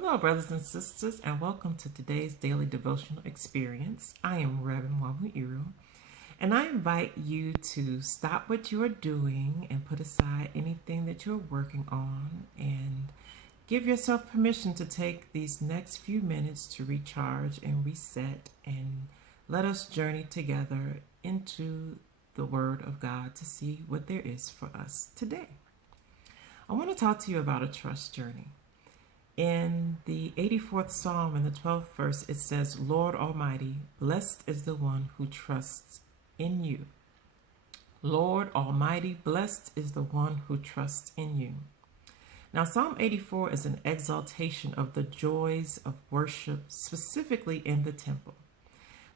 Hello, brothers and sisters, and welcome to today's daily devotional experience. I am Reverend Wamuiru, and I invite you to stop what you are doing and put aside anything that you're working on and give yourself permission to take these next few minutes to recharge and reset, and let us journey together into the Word of God to see what there is for us today. I want to talk to you about a trust journey. In the 84th Psalm, in the 12th verse, it says, Lord Almighty, blessed is the one who trusts in you. Lord Almighty, blessed is the one who trusts in you. Now, Psalm 84 is an exaltation of the joys of worship, specifically in the temple.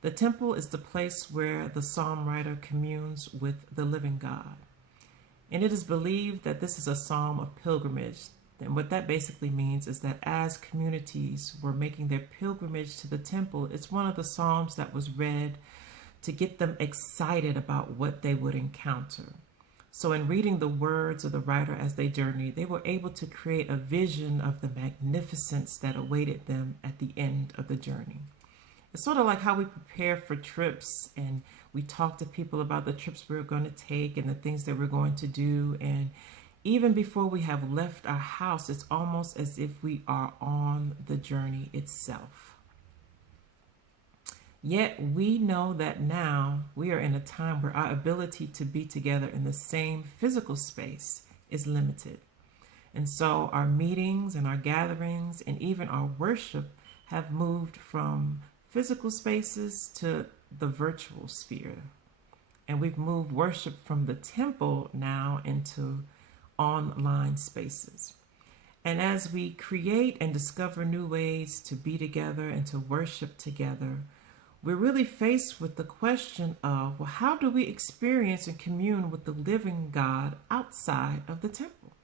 The temple is the place where the psalm writer communes with the living God. And it is believed that this is a psalm of pilgrimage. And what that basically means is that as communities were making their pilgrimage to the temple, it's one of the psalms that was read to get them excited about what they would encounter. So in reading the words of the writer as they journeyed, they were able to create a vision of the magnificence that awaited them at the end of the journey. It's sort of like how we prepare for trips and we talk to people about the trips we're going to take and the things that we're going to do. And even before we have left our house, it's almost as if we are on the journey itself. Yet we know that now we are in a time where our ability to be together in the same physical space is limited. And so our meetings and our gatherings and even our worship have moved from physical spaces to the virtual sphere. And we've moved worship from the temple now into online spaces. And as we create and discover new ways to be together and to worship together, we're really faced with the question of, well, how do we experience and commune with the living God outside of the temple?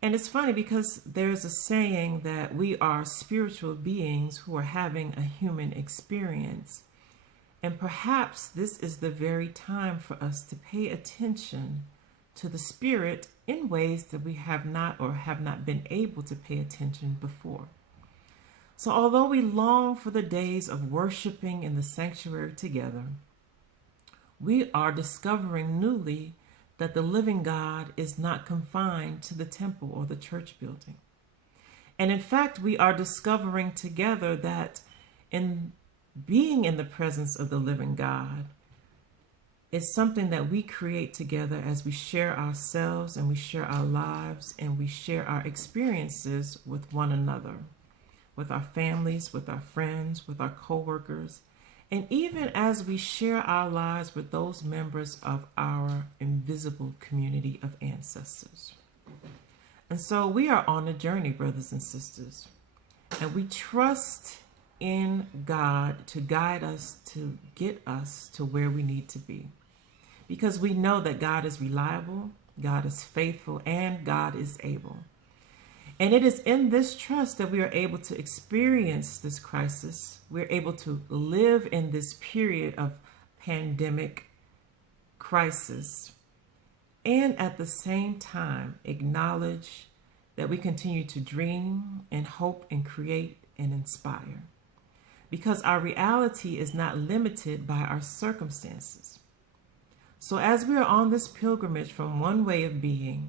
And it's funny because there's a saying that we are spiritual beings who are having a human experience. And perhaps this is the very time for us to pay attention to the Spirit in ways that we have not been able to pay attention before. So although we long for the days of worshiping in the sanctuary together, we are discovering newly that the living God is not confined to the temple or the church building. And in fact, we are discovering together that in being in the presence of the living God is something that we create together as we share ourselves and we share our lives and we share our experiences with one another, with our families, with our friends, with our co-workers, and even as we share our lives with those members of our invisible community of ancestors. And so we are on a journey, brothers and sisters, and we trust in God to guide us, to get us to where we need to be. Because we know that God is reliable, God is faithful, and God is able. And it is in this trust that we are able to experience this crisis. We're able to live in this period of pandemic crisis, and at the same time acknowledge that we continue to dream and hope and create and inspire. Because our reality is not limited by our circumstances. So as we are on this pilgrimage from one way of being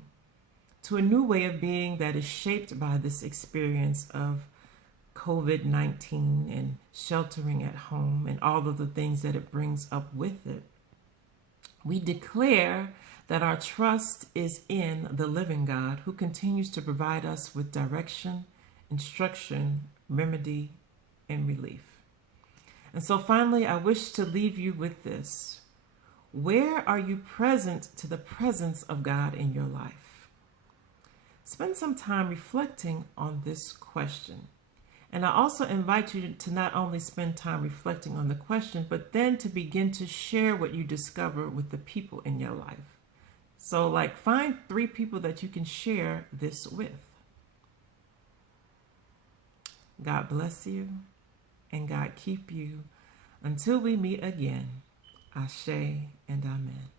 to a new way of being that is shaped by this experience of COVID-19 and sheltering at home and all of the things that it brings up with it, we declare that our trust is in the living God who continues to provide us with direction, instruction, remedy, and relief. And so finally, I wish to leave you with this. Where are you present to the presence of God in your life? Spend some time reflecting on this question. And I also invite you to not only spend time reflecting on the question, but then to begin to share what you discover with the people in your life. So find 3 people that you can share this with. God bless you and God keep you until we meet again. Ashe and Amen.